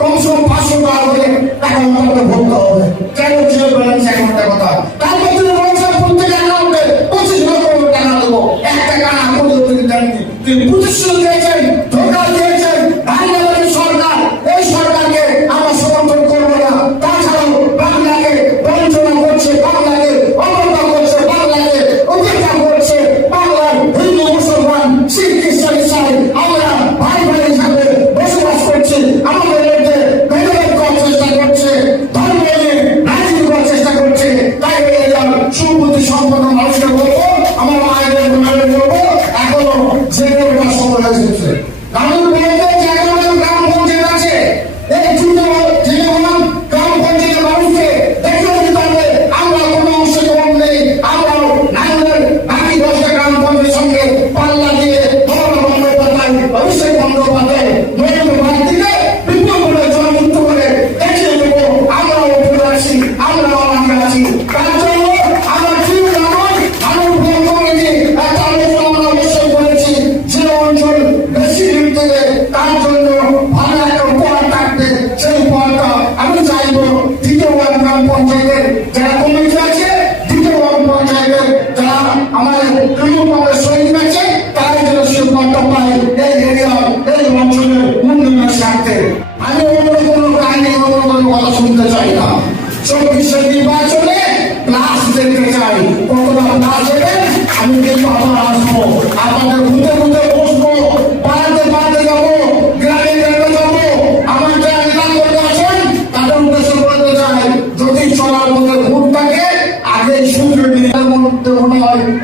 কমসে কম পাঁচশো টাকা করে টাকা অন্তত ভরতে হবে। কেন জিরো ব্যালেন্স অ্যাকাউন্টের কথা। তারপর তিনি প্রত্যেক অ্যাকাউন্টে পঁচিশ লক্ষ টাকা দেবো। এক টাকা না করে তিনি দেননি তিনি প্রতিশ্রুতি জেনে ওঠার সময় হয়ে এসেছে গ্রামের তার জন্য ভালো একটা উপহার থাকবে সেই উপহারটা আমি চাইব দ্বিতীয় ওয়ার্ড গ্রাম পঞ্চায়েতের যারা কমিটি আছে দ্বিতীয় ওয়ার্ড পঞ্চায়েতের যারা আমাদের তৃণমূল কংগ্রেস সৈনিক আছে তারাই যেন সে উপহারটা পায় এই এরিয়া এই অঞ্চলের উন্নয়নের স্বার্থে আমি অন্য কোনো কাহিনী অন্য কোনো কথা শুনতে চাই না চব্বিশের নির্বাচনে ক্লাস দেখতে চাই কতটা ক্লাস দেবেন আমি কিন্তু আবার আসব, আপনাদের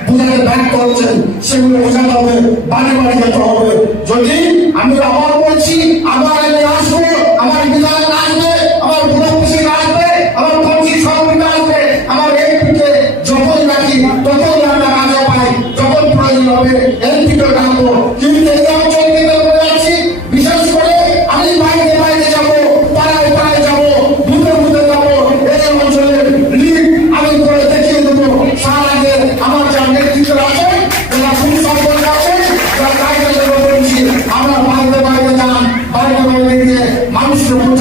বুঝাতে ব্যর্থ হচ্ছে, সেগুলো বোঝাতে হবে, বাড়ি বাড়ি যেতে হবে। যদি আমি আবার বলছি, আবার এনে আসব, আমার বিধায়ক আসবে, আমার পুরোপুরি আসবে, আমার কমসি সহকর্মী আসবে, আমার এমপিকে যখন রাখি তখন আমরা পাই যখন প্রয়োজন হবে ডাকবো।